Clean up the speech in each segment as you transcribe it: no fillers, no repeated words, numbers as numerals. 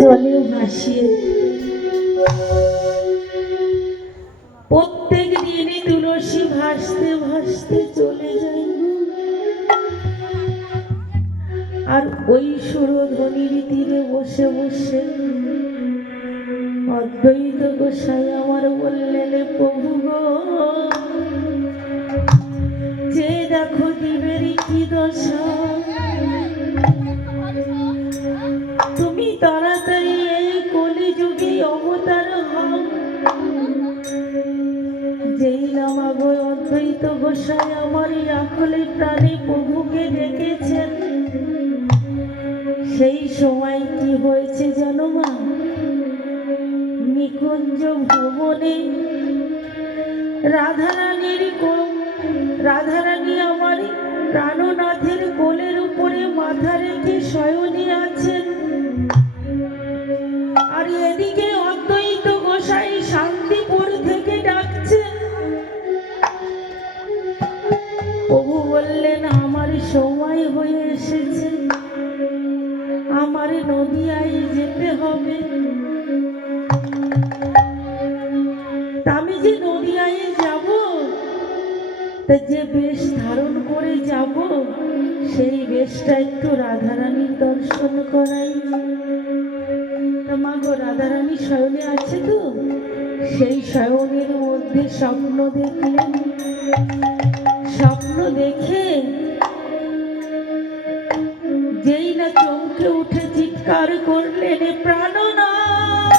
জলে ভাসিয়ে প্রত্যেক দিনই তুলসী ভাসতে ভাসতে চলে যায়। আর ওই সুরধ্বনির তীরে বসে বসে অদ্বৈত গোসাই আমার বললেন, প্রভু গো, যে দেখো জীবের কি দশা, তুমি তাড়াতাড়ি এই কলিযুগে অবতার হও। যেই নামা গো অদ্বৈত গোসাই আমার আকুলে প্রাণী প্রভুকে ডেকেছেন, সেই সময় কি হয়েছে জানো মা? নিকুঞ্জ ভবনে রাধারানী আমার প্রাণনাথের কোলের উপরে মাথা রেখে শয়নে আছেন। আর এদিকে অদ্বৈত গোসাই শান্তিপুর থেকে ডাকছেন। প্রভু বললেন, আমার সময় হয়ে এসেছে, আমার নদিয়ায় যেতে হবে। আমি যে নদিয়ায় যাব, তা যে বেশ ধারণ করে যাব, সেই বেশটা একটু রাধারানীর দর্শন করাই। মা গো, রাধারানী শয়নে আছে তো, সেই শয়নের মধ্যে স্বপ্ন দেখলেন। স্বপ্ন দেখে যেই না চমকে উঠে চিৎকার করলেন, প্রাণনাথ,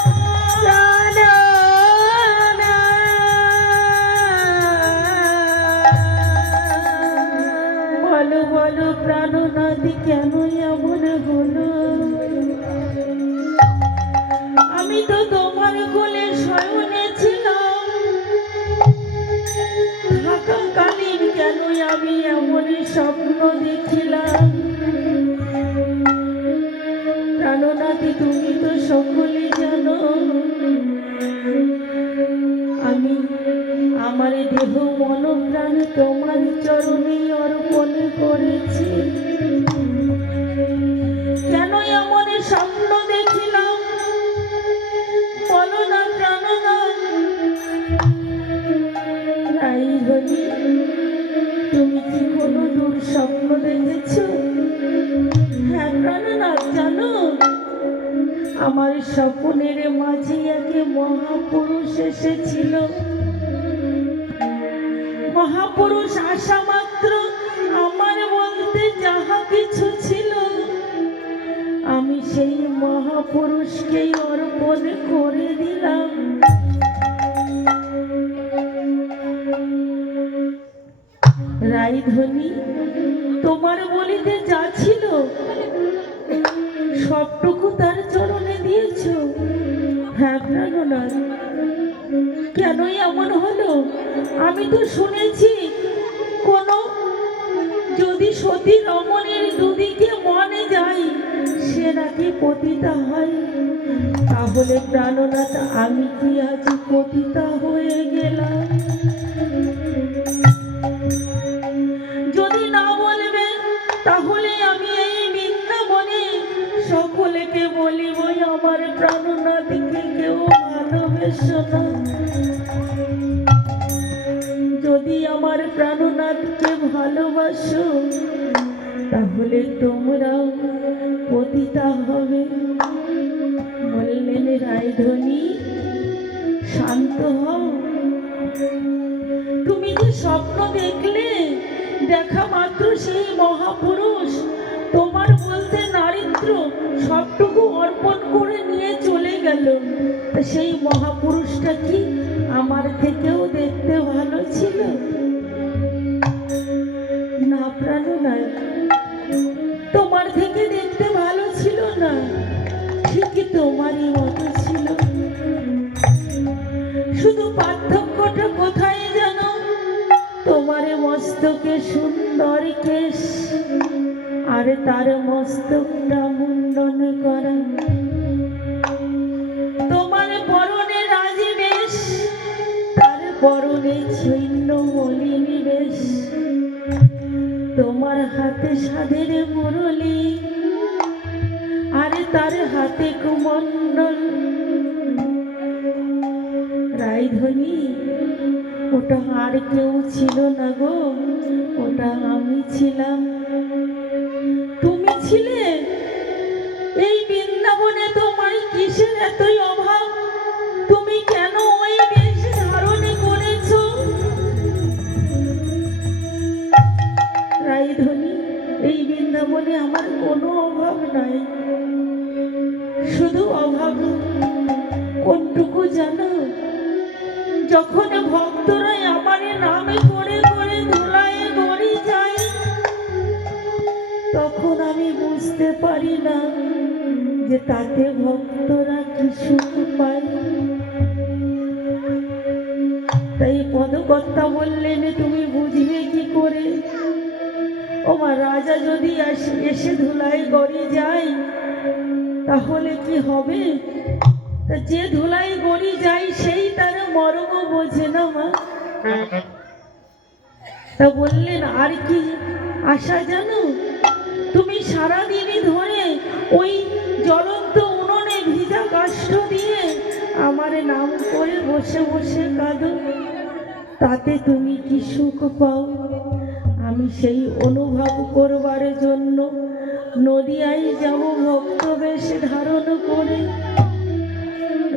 বলো বলো প্রাণনাথ, কেন এমন হলো? আমি তো তোমার কোলে শয়নে ছিলাম, থাকাকালীন কেন আমি এমন স্বপ্ন দেখিলাম? প্রাণনাথী, তুমি তো সকলে জানো, আমি আমার দেহ মন প্রাণ তোমার চরণে অর্পণ করেছি। কেন এমন স্বপ্ন দেখিলাম বলো না প্রাণনাথ? তাই বলি, তুমি কি কোনো দুঃস্বপ্ন দেখেছ? হ্যাঁ প্রাণনাথ, জানো, আমার স্বপ্নের মাঝে এক মহাপুরুষ এসেছিল। মহাপুরুষ আসা মাত্র আমার বলতে যাহা কিছু ছিল, আমি সেই মহাপুরুষকেই অর্পণ করে দিলাম। রাইধনী, তোমার বলিতে যা ছিল সবটুকু তার চরণে দিয়েছ? হ্যাঁ প্রাণনাথ। কেন এমন হলো? আমি তো শুনেছি, কোনো যদি সতী রমণীর দুদিকে মনে যায়, সে নাকি পতিতা হয়। তাহলে প্রাণনাথ, আমি কি আজ পতিতা হয়ে গেলাম? যদি না বলবে, তাহলে আমি এই বৃন্দাবনে সকলকে বলিব আমার প্রাণনাথকে কেউ ভালোবেসো না। যদি আমার প্রাণনাথকে ভালোবাসো, তাহলে তোমরাও পতিতা হবে। বললেন, রাইধনী, শান্ত হও। তুমি যে স্বপ্ন দেখলে, দেখা মাত্র সেই মহাপুরুষ তোমার বলতে নারীত্ব সবটুকু অর্পণ করে নিয়ে চলে গেল। সেই মহাপুরুষটা কি আমার থেকেও দেখতে ভালো ছিল? না প্রাণনাথ, তোমার থেকে দেখতে ভালো ছিল না, ঠিকই তোমারই মতো ছিল। শুধু পার্থক্যটা কোথায় জানো? তোমার মস্তকে সুন্দর কেশ, আর তার মস্তকটা মুন্ডন করা। তোমার পরনে রাজি বেশ, তার পরনে ছিন্ন মলিনী বেশ। তোমার হাতে সাধের মুরলি, আরে তার হাতে কুমণ্ডল। রাইধনী, ওটা আর কেউ ছিল না গো, ওটা আমি ছিলাম। তুমি ছিলে? এই বৃন্দাবনে তোমার কিসের এতই অভাব? তুমি কেন ওই বেশ ধারণ করেছো? রাইধনী, এই বৃন্দাবনে আমার কোনো অভাব নাই। শুধু অভাব কোনটুকু জানো? যখন ভক্তরা আমার নামে করে করে ধুলায় গড়ি যায়, তখন আমি বুঝতে পারি না যে তাতে ভক্তরা কি সুখ পায়। তাই পদকর্তা বললেন, তুমি বুঝবে কি করে? ওমা, রাজা যদি এসে ধুলায় গড়ি যায় তাহলে কি হবে? তা যে ধুলায় গড়ি যায় সেই তার মর্ম বোঝে না মা। তা বললেন, আর কি আশা জানো? তুমি সারাদিনই ধরে ওই জ্বলন্ত উনুনে ভিজা কাষ্ঠ দিয়ে আমার নাম করে বসে বসে কাঁদো, তাতে তুমি কি সুখ পাও? আমি সেই অনুভব করবার জন্য নদিয়ায় যাব ভক্ত বেশ ধারণ করে।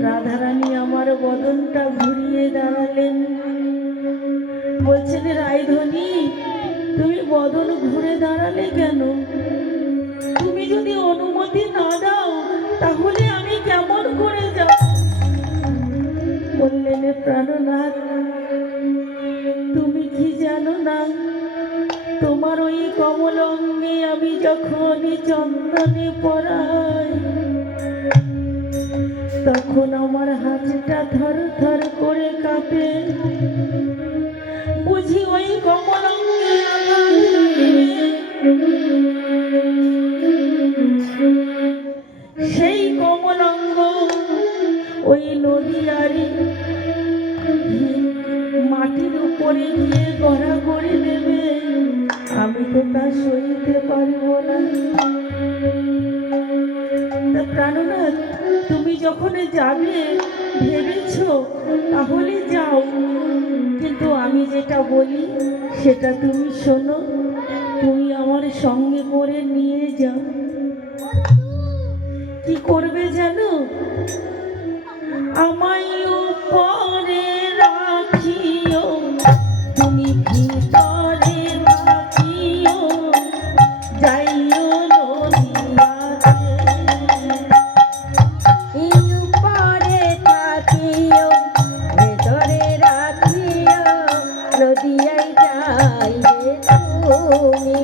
রাধারানী আমার বদনটা ঘুরিয়ে দাঁড়ালেন, বলছেন, রাইধনী, তুমি বদন ঘুরে দাঁড়ালে কেন? তুমি যদি অনুমতি না দাও তাহলে আমি কেমন করে যাব? বললেন, প্রাণনাথ, তুমি কি জানো না, তোমার ওই কমল অঙ্গে আমি যখনই চন্দনে পরাই, তখন আমার হাতটা থর থর করে কাঁপে। বুঝি ওই কমল অঙ্গে আঘাত দিবে। সেই কমল অঙ্গ ওই নদীয়ারি মাটির উপরে গিয়ে গড়া করে দেবে, আমি তো তা সইতে পারবো না। প্রাণনাথ, তুমি যখন যাবে ভেবেছ তাহলে যাও, কিন্তু আমি যেটা বলি সেটা তুমি শোনো। তুমি আমার সঙ্গে করে নিয়ে যাও। কি করবে জানো? আমায় উপরে রাখিও, তুমি ভিতরে রাখিও, যাইও নদিয়ায় যাইবে তুমি।